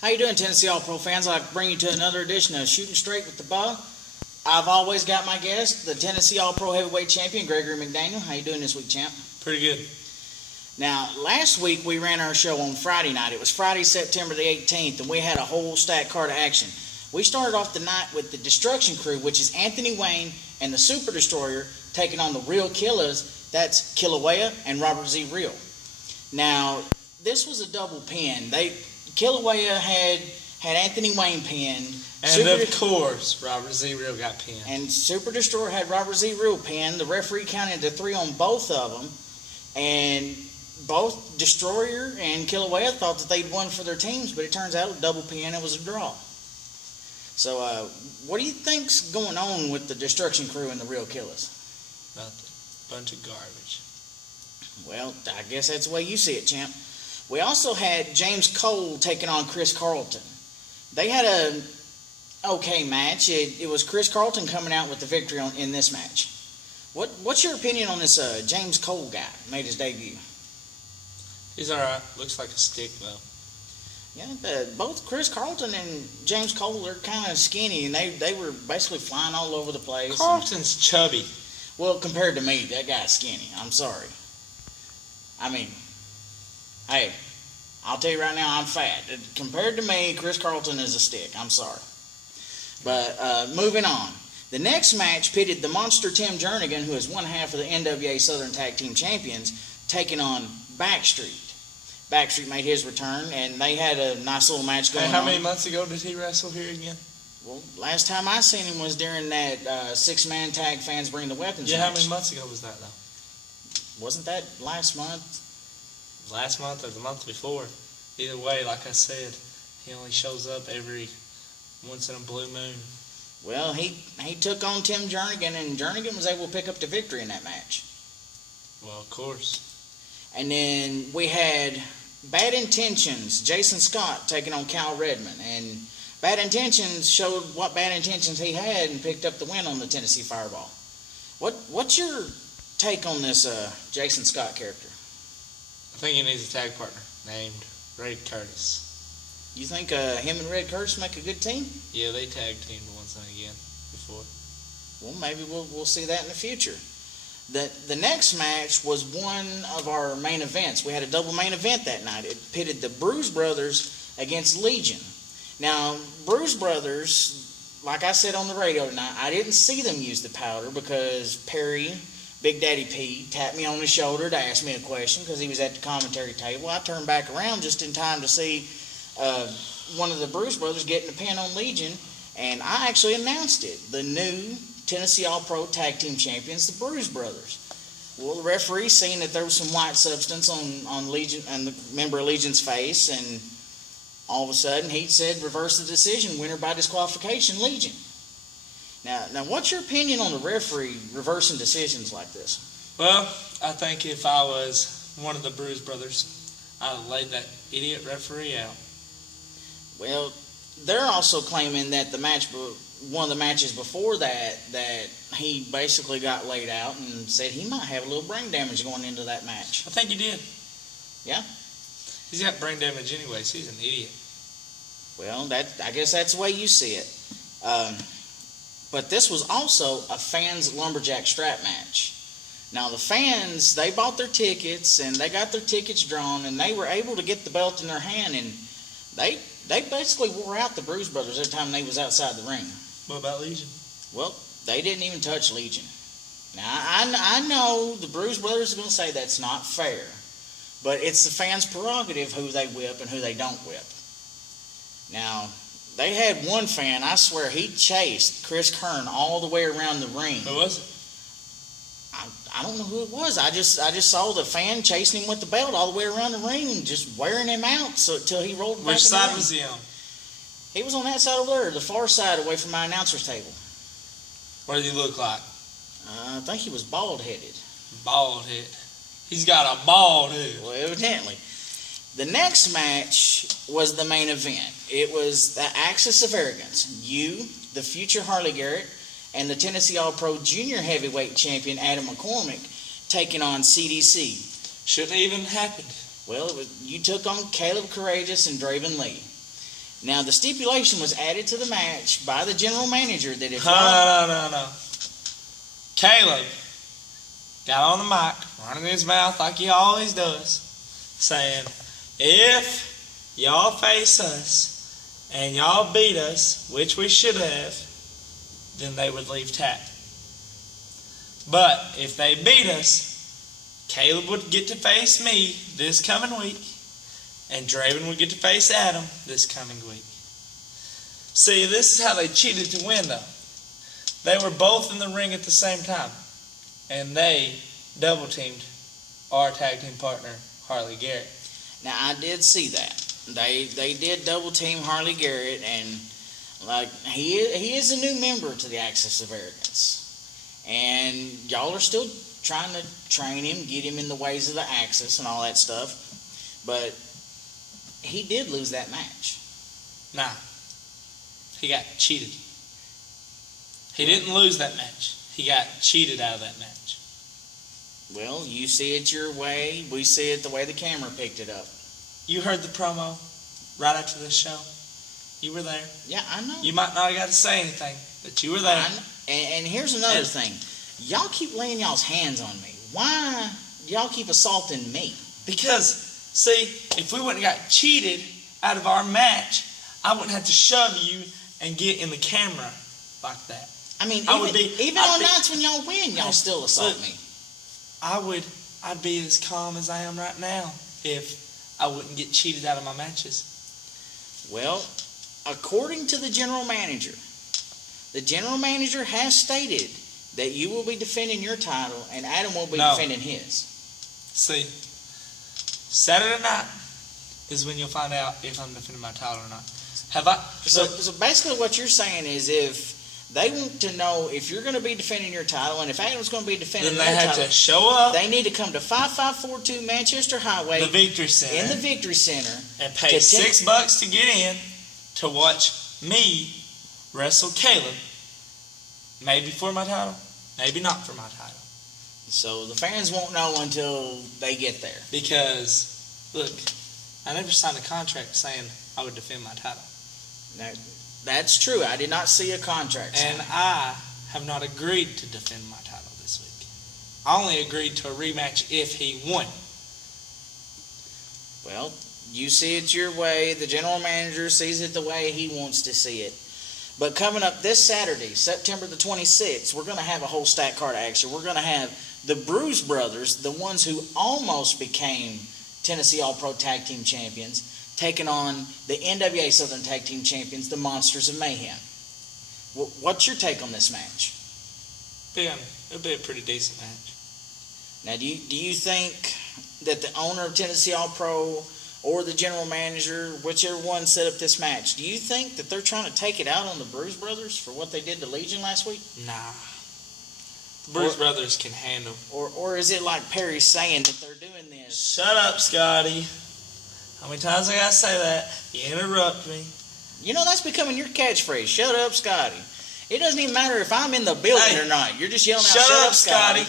How you doing, Tennessee All-Pro fans? I'd like to bring you to another edition of Shooting Straight with the Buh. I've always got my guest, the Tennessee All-Pro Heavyweight Champion, Gregory McDaniel. How you doing this week, champ? Pretty good. Now, last week we ran our show on Friday night. It was Friday, September the 18th, and we had a whole stacked card of action. We started off the night with the Destruction Crew, which is Anthony Wayne and the Super Destroyer, taking on the Real Killers. That's Kilauea and Robert Z. Real. Now, this was a double pin. Kilauea had Anthony Wayne pinned. And of course, Robert Z. Real got pinned. And Super Destroyer had Robert Z. Real pinned. The referee counted to 3 on both of them. And both Destroyer and Kilauea thought that they'd won for their teams, but it turns out a double pin, it was a draw. So, what do you think's going on with the Destruction Crew and the Real Killers? Nothing. Bunch of garbage. Well, I guess that's the way you see it, champ. We also had James Cole taking on Chris Carlton. They had a okay match. It was Chris Carlton coming out with the victory in this match. What's your opinion on this James Cole guy? Made his debut. He's alright. Looks like a stick, though. Yeah, both Chris Carlton and James Cole are kind of skinny, and they were basically flying all over the place. Carlton's chubby. Well, compared to me, that guy's skinny. I'm sorry. I mean, hey, I'll tell you right now, I'm fat. Compared to me, Chris Carlton is a stick. I'm sorry. But moving on. The next match pitted the Monster Tim Jernigan, who is one half of the NWA Southern Tag Team Champions, taking on Backstreet. Backstreet made his return, and they had a nice little match going on. How many months ago did he wrestle here again? Well, last time I seen him was during that six-man tag Fans Bring the Weapons match. How many months ago was that, though? Wasn't that last month? Last month or the month before. Either way, like I said, he only shows up every once in a blue moon. Well, he took on Tim Jernigan, and Jernigan was able to pick up the victory in that match. Well, of course. And then we had Bad Intentions, Jason Scott taking on Cal Redmond. And Bad Intentions showed what bad intentions he had and picked up the win on the Tennessee Fireball. What's your take on this Jason Scott character? I think he needs a tag partner named Red Curtis. You think him and Red Curtis make a good team? Yeah, they tag teamed once and again before. Well, maybe we'll see that in the future. The next match was one of our main events. We had a double main event that night. It pitted the Bruise Brothers against Legion. Now, Bruise Brothers, like I said on the radio tonight, I didn't see them use the powder because Perry, Big Daddy P, tapped me on the shoulder to ask me a question because he was at the commentary table. I turned back around just in time to see one of the Bruise Brothers getting a pin on Legion, and I actually announced it. The new Tennessee All-Pro Tag Team Champions, the Bruise Brothers. Well, the referee seen that there was some white substance on Legion and the member of Legion's face, and all of a sudden he said reverse the decision, winner by disqualification, Legion. Now, what's your opinion on the referee reversing decisions like this? Well, I think if I was one of the Bruise Brothers, I'd have laid that idiot referee out. Well, they're also claiming that one of the matches before that he basically got laid out and said he might have a little brain damage going into that match. I think he did. Yeah? He's got brain damage anyways. He's an idiot. Well, I guess that's the way you see it. But this was also a fans lumberjack strap match. Now, the fans, they bought their tickets, and they got their tickets drawn, and they were able to get the belt in their hand, and they basically wore out the Bruise Brothers every time they was outside the ring. What about Legion? Well, they didn't even touch Legion. Now, I know the Bruise Brothers are going to say that's not fair, but it's the fans' prerogative who they whip and who they don't whip. Now, they had one fan, I swear, he chased Chris Kern all the way around the ring. Who was it? I don't know who it was. I just saw the fan chasing him with the belt all the way around the ring and just wearing him out until he rolled back. Which side was he on? He was on that side over there, the far side away from my announcer's table. What did he look like? I think he was bald-headed. Bald-head. He's got a bald head. Well, evidently. The next match was the main event. It was the Axis of Arrogance. You, the future Harley Garrett, and the Tennessee All-Pro Junior Heavyweight Champion Adam McCormick taking on CDC. Shouldn't have even happened. Well, you took on Caleb Courageous and Draven Lee. Now, the stipulation was added to the match by the general manager that if No. Caleb got on the mic, running his mouth like he always does, saying, if y'all face us and y'all beat us, which we should have, then they would leave TAP. But if they beat us, Caleb would get to face me this coming week, and Draven would get to face Adam this coming week. See, this is how they cheated to win, though. They were both in the ring at the same time, and they double-teamed our tag team partner, Harley Garrett. Now, I did see that. They did double-team Harley Garrett, and like he is a new member to the Axis of Arrogance. And y'all are still trying to train him, get him in the ways of the Axis and all that stuff. But he did lose that match. Nah. He got cheated. He didn't lose that match. He got cheated out of that match. Well, you see it your way. We see it the way the camera picked it up. You heard the promo right after the show. You were there. Yeah, I know. You might not have got to say anything, but you were there. And here's another thing. Y'all keep laying y'all's hands on me. Why y'all keep assaulting me? Because, see, if we wouldn't have got cheated out of our match, I wouldn't have to shove you and get in the camera like that. I mean, even on nights when y'all win, y'all still assault me. I'd be as calm as I am right now if I wouldn't get cheated out of my matches. Well, according to the general manager has stated that you will be defending your title and Adam will be defending his. See, Saturday night is when you'll find out if I'm defending my title or not. So basically what you're saying is if they want to know if you're going to be defending your title and if Adam's going to be defending their title, then they have to show up. They need to come to 5542 Manchester Highway, the Victory Center, in the Victory Center, and pay $6 to get in to watch me wrestle Caleb. Maybe for my title, maybe not for my title. So the fans won't know until they get there. Because, look, I never signed a contract saying I would defend my title. Now, that's true. I did not see a contract signed. And I have not agreed to defend my title this week. I only agreed to a rematch if he won. Well, you see it your way. The general manager sees it the way he wants to see it. But coming up this Saturday, September the 26th, we're going to have a whole stack card of action. We're going to have the Bruise Brothers, the ones who almost became Tennessee All-Pro Tag Team Champions, taking on the NWA Southern Tag Team Champions, the Monsters of Mayhem. What's your take on this match? It'll be a pretty decent match. Now, do you think that the owner of Tennessee All-Pro or the general manager, whichever one set up this match, do you think that they're trying to take it out on the Bruise Brothers for what they did to Legion last week? Nah. The Bruise Brothers can handle. Or is it like Perry's saying that they're doing this? Shut up, Scotty. How many times I gotta say that? You interrupt me. You know, that's becoming your catchphrase. Shut up, Scotty. It doesn't even matter if I'm in the building or not. You're just yelling out, shut up, Scotty.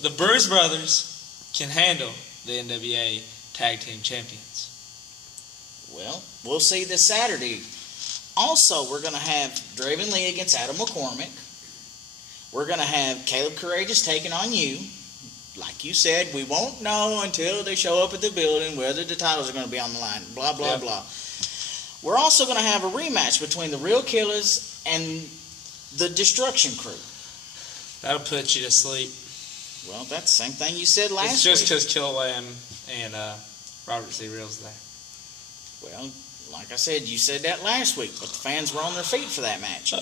The Bruise Brothers can handle the NWA Tag Team Champions. Well, we'll see this Saturday. Also, we're going to have Draven Lee against Adam McCormick. We're going to have Caleb Courageous taking on you. Like you said, we won't know until they show up at the building whether the titles are going to be on the line. Blah, blah, blah. We're also going to have a rematch between the Real Killers and the Destruction Crew. That'll put you to sleep. Well, that's the same thing you said last week. It's just because Killaway and Robert Z. Reel's there. Well, like I said, you said that last week, but the fans were on their feet for that match.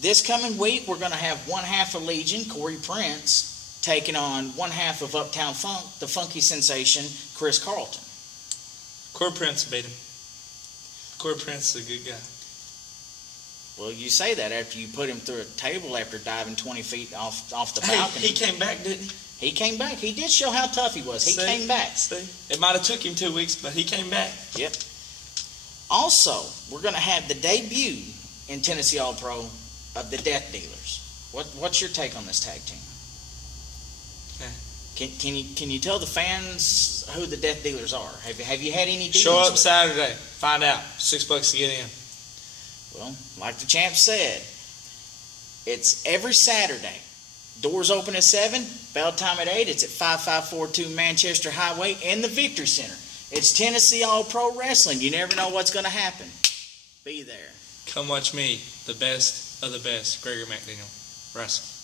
This coming week, we're going to have one half of Legion, Corey Prince, taking on one half of Uptown Funk, the funky sensation, Chris Carlton. Corey Prince beat him. Corey Prince is a good guy. Well, you say that after you put him through a table after diving 20 feet off the balcony. He came back, didn't he? He came back. He did show how tough he was. He came back. It might have took him 2 weeks, but he came back. Yep. Also, we're going to have the debut in Tennessee All-Pro of the Death Dealers. What's your take on this tag team? Yeah. Can you tell the fans who the Death Dealers are? Have you had any dealings Show up with Saturday. Find out. $6 to get in. Well, like the champ said, it's every Saturday. Doors open at 7, bell time at 8. It's at 5542 Manchester Highway in the Victory Center. It's Tennessee All Pro Wrestling. You never know what's going to happen. Be there. Come watch me, the best of the best, Gregory McDaniel, wrestle.